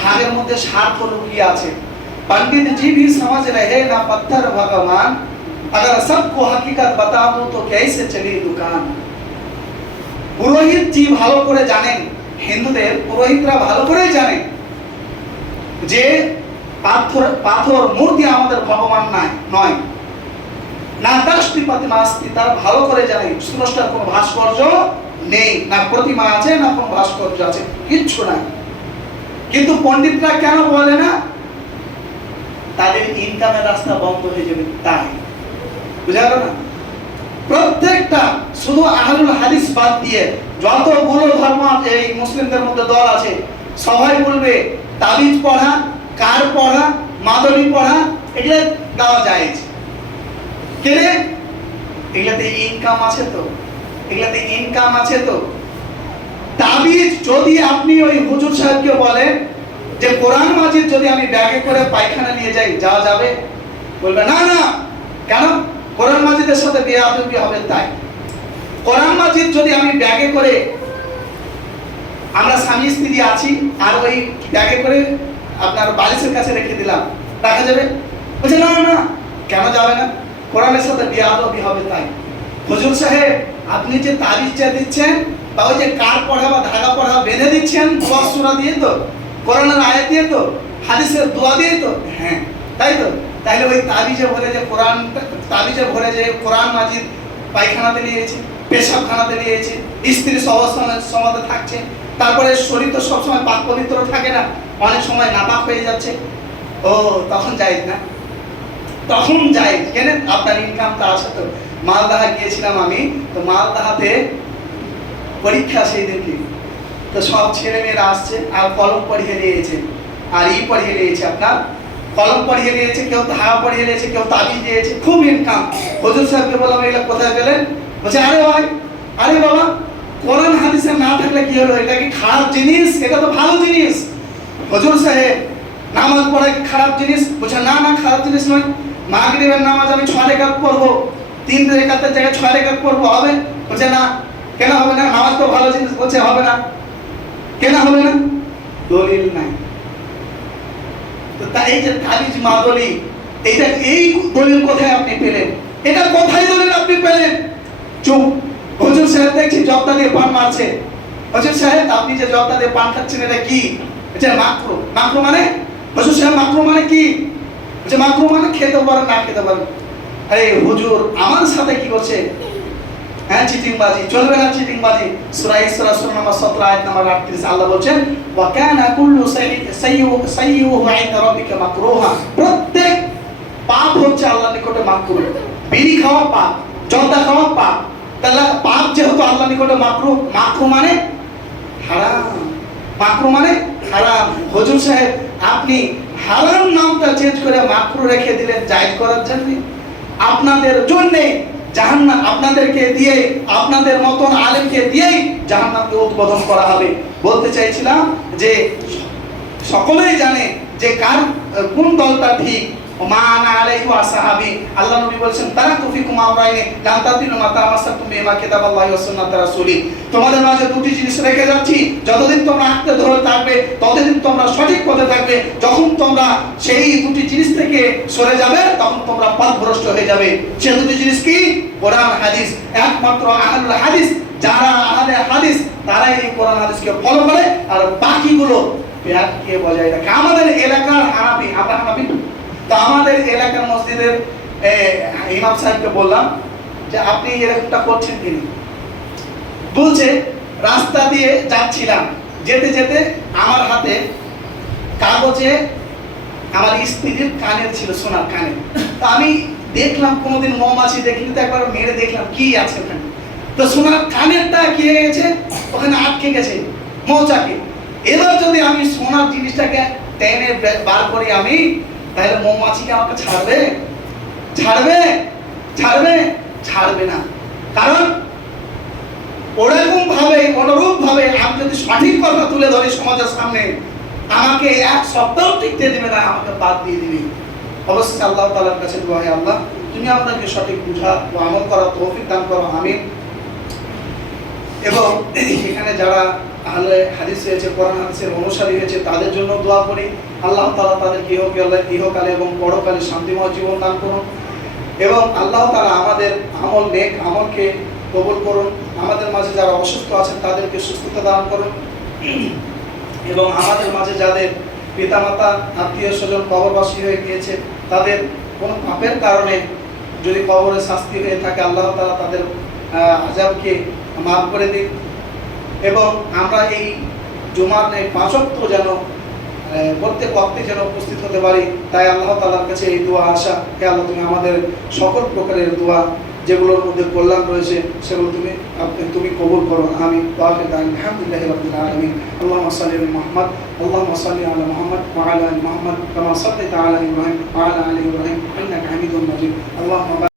ভাগের মধ্যে স্বার্থ লুকিয়ে আছে। पंडित जी भी समझ रहे ना पत्थर भगवान, अगर सबको हकीकत बता दो तो कैसे चली दुकान। পুরোহিত জি ভালো করে জানেন, হিন্দুদের পুরোহিতরা ভালো করে জানেন যে পাথর মূর্তি আমাদের ভগবান নয়, না দাসটি প্রতিমা আসতি, তারা ভালো করে জানে স্রষ্টার কোনো ভাস্কর্য নেই, না প্রতিমা আছে না কোনো ভাস্কর্য আছে, কিচ্ছু নাই। কিন্তু পণ্ডিতরা কেন বলে না? তাদের ইনকামের রাস্তা বন্ধ হয়ে যাবে, তাই বুঝা গেল না? প্রত্যেকটা শুধু আহলুল হাদিস বাদ দিয়ে যতগুলো ধর্ম এই মুসলিমদের মধ্যে দল আছে, সবাই বলবে তাবিজ পড়া, কার পড়া, মাদলি পড়া এগুলো দেওয়া যায়। কেন? এগুলাতে ইনকাম আছে তো, এগুলাতে ইনকাম আছে তো। তাবিজ যদি আপনি ওই হুজুর সাহেবকে বলেন যে কোরআন মাজিদ যদি আমি ব্যাগে করে পায়খানা নিয়ে যাই, যাওয়া যাবে? বলবে না না। কেন? কোরআন মাজিদের সাথে বেয়াদবি হবে তাই। কোরআন মাজিদ যদি আমি ব্যাগে করে, আমরা স্বামী স্ত্রী আছি আর ওই ব্যাগে করে আপনার বালিশের কাছে রেখে দিলাম, রাখা যাবে? বলছে না না। কেন যাবে না? কোরআনের সাথে বেয়াদবি হবে তাই। হুজুর সাহেব আপনি যে তাবিজটা দিচ্ছেন বা ওই যে কার পড়া বা ধাগা পড়া বেঁধে দিচ্ছেন সূরা দিয়ে তো, কোরআনের আয়াত দিয়ে তো, হাদিসের দোয়া দিয়ে তো, হ্যাঁ তাই তো। তাইলে ওই তাবিজে ভরে যে কোরআন, তাবিজে ভরে যে কোরআন মাজিদ পায়খানাতে নিয়েছে, পেশাবখানাতে নিয়েছে, স্ত্রী সমাজে থাকছে, তারপরে শরীর তো সবসময় পাক পবিত্র থাকে না, অনেক সময় নাপাক হয়ে যাচ্ছে, ও তখন জায়েজ না? তখন জায়েজ। কেন? আপনার ইনকামটা আছে তো। মালদাহা গিয়েছিলাম আমি, তো মালদাহাতে পরীক্ষা সেই দিনকে, তো সব ছেলে মেয়েরা আসছে আর কলম পড়িয়ে নিয়েছে, আর পড়িয়ে নিয়েছে, আপনার কলম পড়িয়ে নিয়েছে, কেউ ধাগা পড়িয়ে নিয়েছে, কেউ তাবিজ দিয়েছে, খুব ইনকাম। হুজুর সাহেবকে বললাম এগুলো কোথায় পেলেন? বলছে আরে ভাই, আরে বাবা, কোরআন হাদিসে না থাকলে কি হলো? এটা কি খারাপ জিনিস? এটা তো ভালো জিনিস। হুজুর সাহেব নামাজ পড়া কি খারাপ জিনিস? বলছে না না, খারাপ জিনিস নয়। মাগরিবের নামাজ আমি 6 রাকাত পড়বো, 3 রাকাতের জায়গায় 6 রাকাত পড়বো, হবে? বলছে না। কেন হবে না? নামাজ তো ভালো জিনিস। বলছে হবে না। কেন হবে না? দলিল নাই। তো তাই এই যে তাবিজ মাদলি, এইটা এই দলিল কোথায় আপনি পেলেন? এটা কোথায় দলিল আপনি পেলেন? চুপ। হুজুর সাহেব দেখছি জব্দা দিয়ে পান মারছে। হুজুর সাহেব আপনি যে জব্দা দিয়ে পান খাচ্ছেন এটা কি? এটা মাকরু। মাকরু মানে? হুজুর সাহেব মাকরু মানে কি? বলছে মাকরু মানে খেতে পারেন না খেতে পারেন। আরে হুজুর আমার সাথে কি করছে? হ্যাঁ চিটিংবাজি চলবে না, চিটিংবাজি। সূরা ইসরা সূরা নম্বর 17 আয়াত নম্বর 38 আল্লাহ বলেন ওয়া কানা কুল্লু সাইয়্যুহু ইনদা রাব্বিকা মাকরুহা। প্রত্যেক পাপ হচ্ছে আল্লাহর নিকটে মাকরুহ। বিড়ি খাওয়া পাপ, জর্দা খাওয়া পাপ। তাহলে পাপ যেহেতু আল্লাহর নিকটে মাকরুহ, মাকরুহ মানে হারাম, মাকরুহ মানে হারাম। হুজুর সাহেব আপনি হারাম নামটা চেঞ্জ করে মাকরুহ রেখে দিলেন জায়েজ করার জন্য। আপনাদের জন্য জাহান্নাম, আপনাদেরকে দিয়ে, আপনাদের মতন আলেমকে দিয়েই জাহান্নামকে উদ্বোধন করা হবে। বলতে চাইছিলাম যে সকলেই জানে যে কার কোন দলটা ঠিক। ওমানা আলাইহি ওয়া সাহাবী, আল্লাহ নবী বলেছেন তারাকতু ফিকুম আমরাইনি লাম তাদিলু মা তামাসসাকতুম বিহিমা কিতাবাল্লাহি ওয়া সুন্নাতি রাসূলি। তোমাদের মাঝে দুটি জিনিস রেখে যাচ্ছি, যতদিন তোমরা আঁকড়ে ধরে থাকবে ততদিন তোমরা সঠিক পথে থাকবে। যখন তোমরা সেই দুটি জিনিস থেকে সরে যাবে তখন তোমরা পথভ্রষ্ট হয়ে যাবে। সেই দুটি জিনিস কি? কোরআন হাদিস। একমাত্র আহলুল হাদিস, যারা আহলে হাদিস তারাই এই কোরআন হাদিসকে ফলো করে, আর বাকিগুলো ব্যাগকে বজায় রাখে। আমাদের এলাকার হানাফি, আমরা হানাফি, তো আমাদের এলাকার মসজিদের ইমাম সাহেবকে বললাম যে আপনি এরকমটা করছেন কিনা। বলছে রাস্তা দিয়ে যাচ্ছিলাম, যেতে যেতে আমার হাতে কাগজে আমার স্ত্রীর কানের ছিল, সোনার কানের। তো আমি দেখলাম কোনোদিন মৌমাছি দেখিনি, তো একবার মেরে দেখলাম কি আছে ওখানে। তো সোনার কানেরটা কি হয়ে গেছে, ওখানে আটকে গেছে মৌচাকে। এবার যদি আমি সোনার জিনিসটাকে টেনে বার করি আমি, তাহলে মৌমাছিকে আমাকে ছাড়বে? ছাড়বে? ছাড়বে? ছাড়বে না। কারণ ওরকম ভাবে, অনুরূপ ভাবে আমি যদি সঠিক কথা তুলে ধরি সমাজের সামনে, আমাকে এক সপ্তাহ টিকতে দেবে না, আমাকে বাদ দিয়ে দিবে। অবশ্যই আল্লাহ তাআলার কাছে দোয়া, হে আল্লাহ তুমি আমাদেরকে সঠিক বুঝা ও আমল করার তৌফিক দান করো, আমিন। এবং এখানে যারা আহলে হাদিস হয়েছে, কোরআন হাদিসের অনুসারী হয়েছে, তাদের জন্য দোয়া করি, আল্লাহ তাআলা তাদের ইহকালে এবং পরকালে শান্তিময় জীবন দান করুন। এবং আল্লাহ তাআলা আমাদের আমল, নেক আমলকে কবুল করুন। আমাদের মাঝে যারা অসুস্থ আছেন তাদেরকে সুস্থতা দান করুন। এবং আমাদের মাঝে যাদের পিতামাতা, আত্মীয় স্বজন কবরবাসী হয়ে গিয়েছে, তাদের কোনো পাপের কারণে যদি কবরে শাস্তি হয়ে থাকে, আল্লাহ তাআলা তাদের আযাবকে মাফ করে দিন। এবং আমরা এই জুমার 5 ওয়াক্ত যেন প্রত্যেক ওয়াক্তে যেন উপস্থিত হতে পারি, তাই আল্লাহ তাআলার কাছে এই দোয়া আসা, হে আল্লাহ তুমি আমাদের সকল প্রকারের দোয়া যেগুলোর মধ্যে কল্যাণ রয়েছে সেগুলো তুমি কবুল করো, আমিন। আলহামদুলিল্লাহি রাব্বিল আলামিন। আল্লাহুম্মা সাল্লি আলা মুহাম্মদ, আল্লাহুম্মা সাল্লি আলা মুহাম্মদ ওয়া আলা আলি মুহাম্মদ কামা সাল্লাইতা আলা ইব্রাহিম ওয়া আলা আলি ইব্রাহিম ইন্নাকা হামিদুম মাজিদ। আল্লাহুম্মা